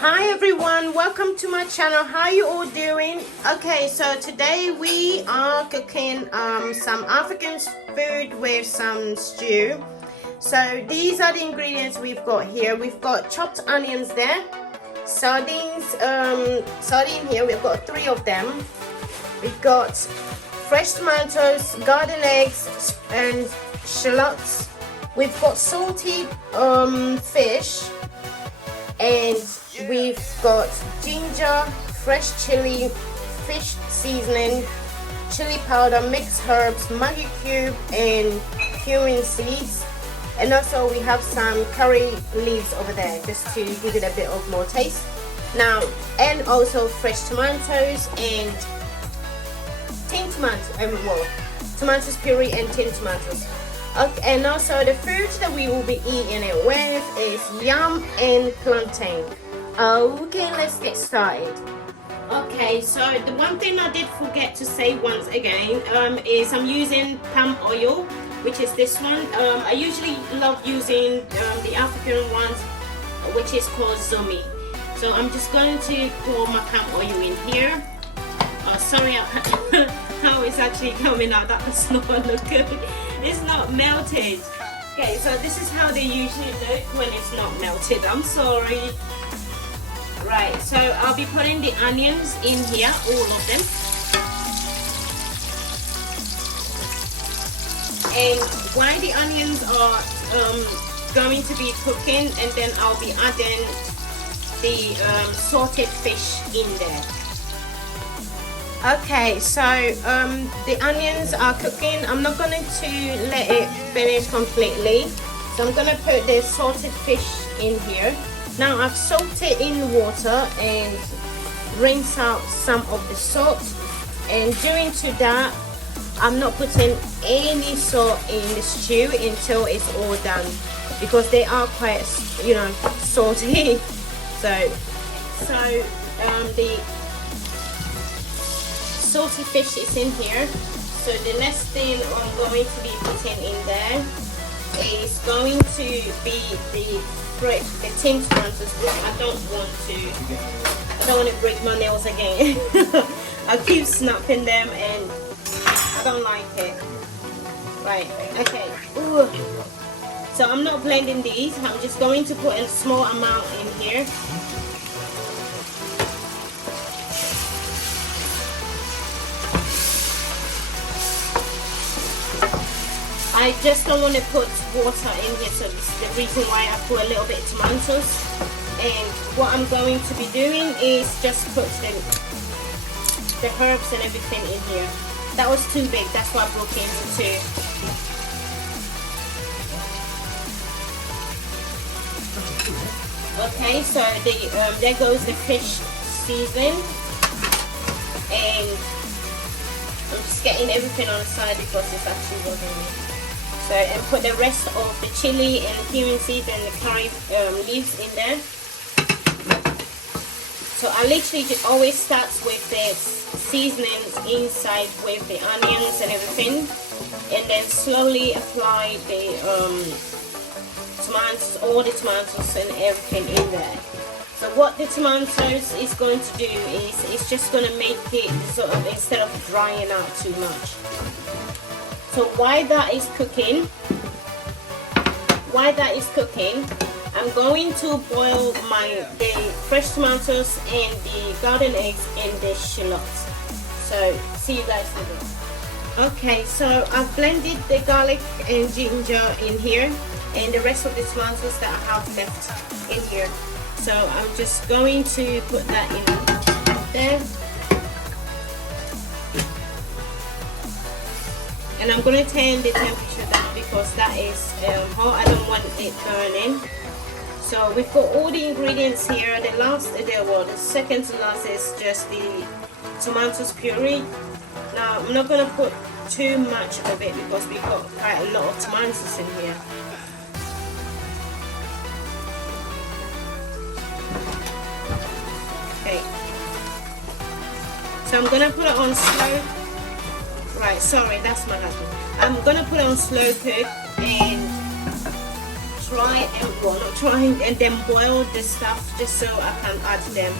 Hi everyone, welcome to my channel. How you all doing? Okay, so today we are cooking some African food with some stew. So these are the ingredients we've got here. We've got chopped onions there, sardine here, we've got 3 of them. We've got fresh tomatoes, garden eggs and shallots. We've got salted fish, and we've got ginger, fresh chili, fish seasoning, chili powder, mixed herbs, Maggi cube and cumin seeds, and also we have some curry leaves over there just to give it a bit of more taste now, and also fresh tomatoes and tin tomatoes, tomatoes puree and tin tomatoes. Okay, and also the foods that we will be eating it with is yam and plantain. Okay, let's get started. Okay, so the one thing I did forget to say once again is I'm using palm oil, which is this one. I usually love using the African ones, which is called zumi. So I'm just going to pour my palm oil in here. Sorry, how it's actually coming out. That does not look good. It's not melted. Okay, so this is how they usually look when it's not melted. I'm sorry. Right, so I'll be putting the onions in here, all of them. And while the onions are going to be cooking, and then I'll be adding the salted fish in there. Okay, so the onions are cooking. I'm not going to let it finish completely, so I'm going to put the salted fish in here. Now I've soaked it in water and rinsed out some of the salt, and during to that I'm not putting any salt in the stew until it's all done, because they are quite, you know, salty. So the salty fish is in here. So the next thing I'm going to be putting in there is going to be the tin tomatoes. I don't want to break my nails again. I keep snapping them and I don't like it. Right, okay. Ooh. So I'm not blending these, I'm just going to put a small amount in here. I just don't want to put water in here, so this is the reason why I put a little bit of tomatoes. And what I'm going to be doing is just put the herbs and everything in here. That was too big, that's why I broke it into 2. Okay, so there goes the fish season, and I'm just getting everything on the side because it's actually bothering me. So, and put the rest of the chili and the cumin seeds and the curry leaves in there. So I literally just always start with the seasonings inside with the onions and everything, and then slowly apply the tomatoes, all the tomatoes and everything in there. So what the tomatoes is going to do is it's just going to make it sort of, instead of drying out too much. So while that is cooking, I'm going to boil the fresh tomatoes and the garden eggs and the shallots. So see you guys in a bit. Okay, so I've blended the garlic and ginger in here, and the rest of the tomatoes that I have left in here. So I'm just going to put that in there. And I'm going to turn the temperature down because that is hot. I don't want it burning. So we've got all the ingredients here. The second to last is just the tomatoes puree. Now I'm not going to put too much of it because we've got quite a lot of tomatoes in here. Okay. So I'm going to put it on slow. Right, sorry, that's my husband. I'm gonna put it on slow cook and dry and, well, not dry, and then boil the stuff just so I can add them.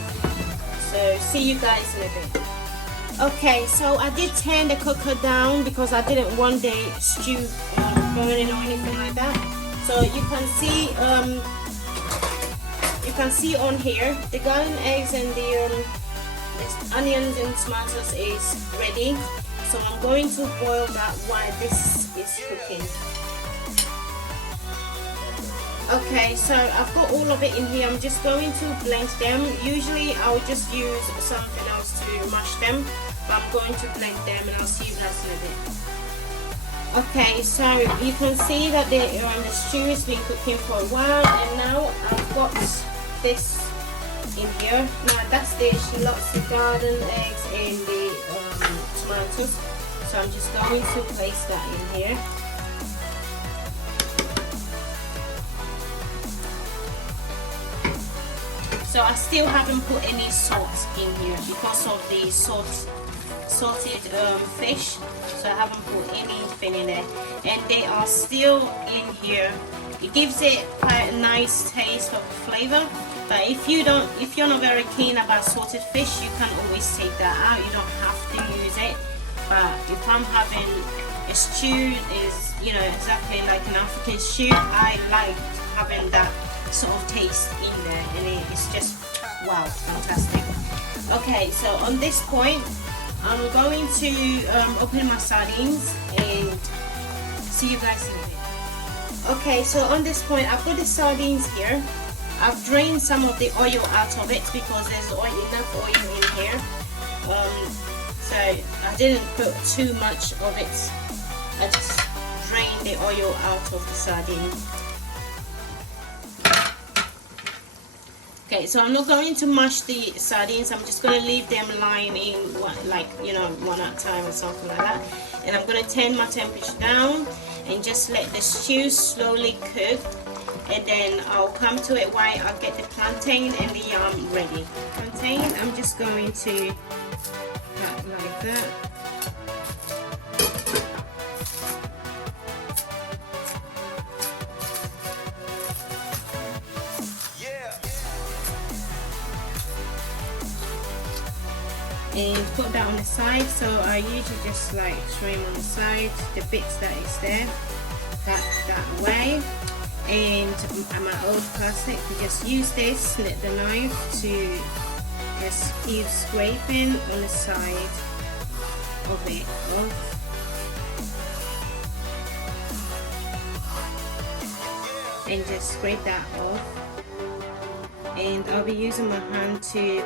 So see you guys in a bit. Okay, so I did turn the cooker down because I didn't want the stew burning or anything like that. So you can see on here the garden eggs and the onions and tomatoes is ready. So I'm going to boil that while this is cooking. Okay, so I've got all of it in here. I'm just going to blend them. Usually I'll just use something else to mash them, but I'm going to blend them and I'll see you guys in a bit. Okay, so you can see that the stew has been cooking for a while, and now I've got this in here. Now that's the shallots, the garden eggs and the tomatoes. So I'm just going to place that in here. So I still haven't put any salt in here because of the salted fish. So I haven't put anything in there, and they are still in here. It gives it quite a nice taste of flavor. But if you're not very keen about salted fish, you can always take that out. You don't have to use it. But if I'm having a stew, is exactly like an African stew, I like having that sort of taste in there, and it's just wow, fantastic. Okay, so on this point I'm going to open my sardines and see you guys in a bit. Okay, so on this point I've got the sardines here. I've drained some of the oil out of it because there's enough oil in here. So I didn't put too much of it. I just drained the oil out of the sardine. Okay, so I'm not going to mash the sardines. I'm just going to leave them lying in one at a time or something like that. And I'm going to turn my temperature down and just let the stew slowly cook. And then I'll come to it while I get the plantain and the yam ready. Plantain, I'm just going to cut like that. And put that on the side. So I usually just like trim on the side the bits that is there, that way. And my old plastic, to just use this, let the knife to just keep scraping on the side of it off. And just scrape that off. And I'll be using my hand to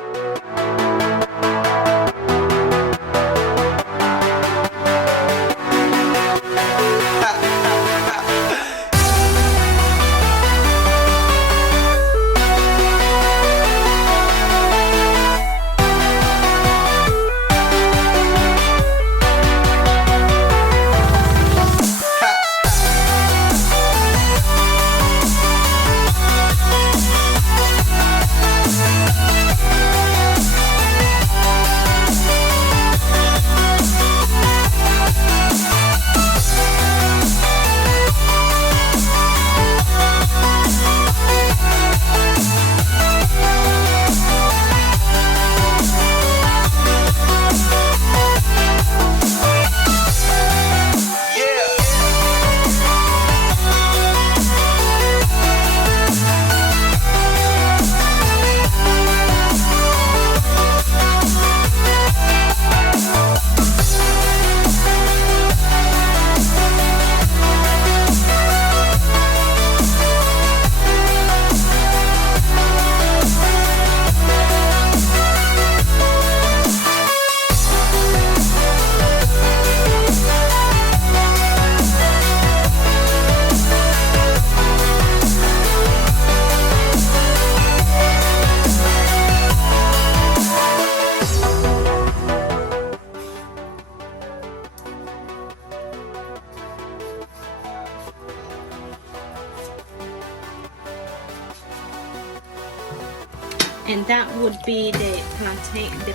and that would be the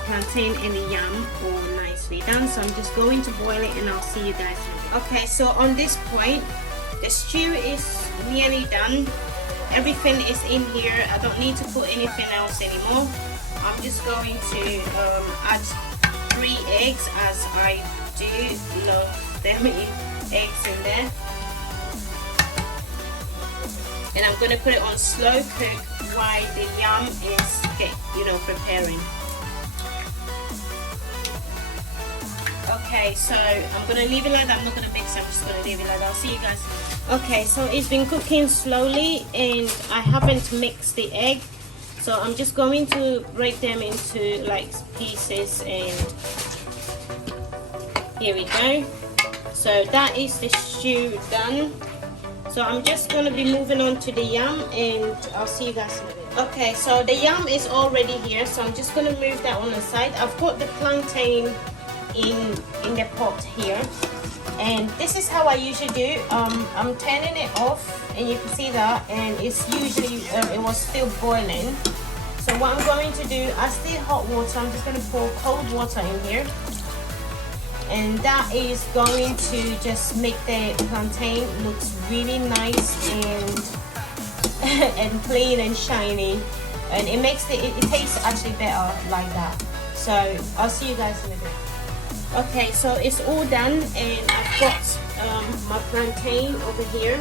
plantain and the yam all nicely done. So I'm just going to boil it and I'll see you guys later. Okay, so on this point the stew is nearly done. everything is in here. I don't need to put anything else anymore. I'm just going to add 3 eggs, as I do love them eggs in there. And I'm going to put it on slow cook while the yam is preparing. Okay, so I'm going to leave it like that. I'm not going to mix it, I'm just going to leave it like that. I'll see you guys. Okay, so it's been cooking slowly and I haven't mixed the egg. So I'm just going to break them into like pieces, and here we go. So that is the stew done. So I'm just going to be moving on to the yam, and I'll see you guys in a bit. Okay, so the yam is already here, so I'm just going to move that on the side. I've got the plantain in the pot here, and this is how I usually do. I'm turning it off, and you can see that, and it's usually it was still boiling. So what I'm going to do, I still hot water, I'm just going to pour cold water in here, and that is going to just make the plantain looks really nice and and clean and shiny, and it makes it tastes actually better like that. So I'll see you guys in a bit. Okay, so it's all done, and I've got my plantain over here.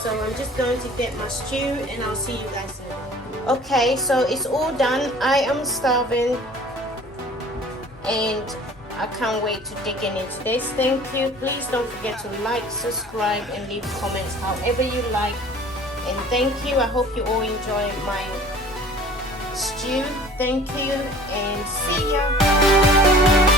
So I'm just going to get my stew, and I'll see you guys in a bit. Okay, so it's all done. I am starving, and I can't wait to dig into this. Thank you. Please don't forget to like, subscribe, and leave comments however you like. And thank you. I hope you all enjoy my stew. Thank you, and see ya.